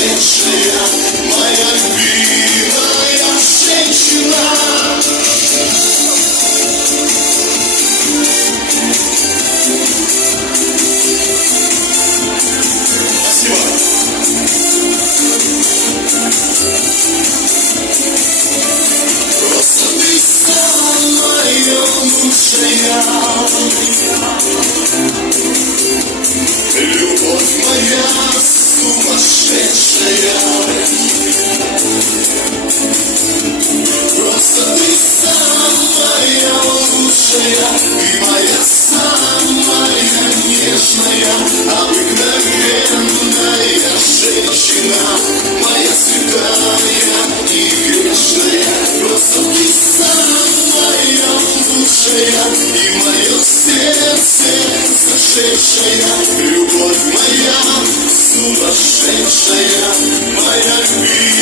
сумасшедшая, моя любимая женщина. Просто ты самая лучшая, любовь моя сумасшедшая. Просто ты самая лучшая, ты моя самая нежная, обыкновенная женщина, моя святая и грешная. Просто ты самая лучшая, и мое сердце зашедшая, любовь моя сумасшедшая, моя любимая.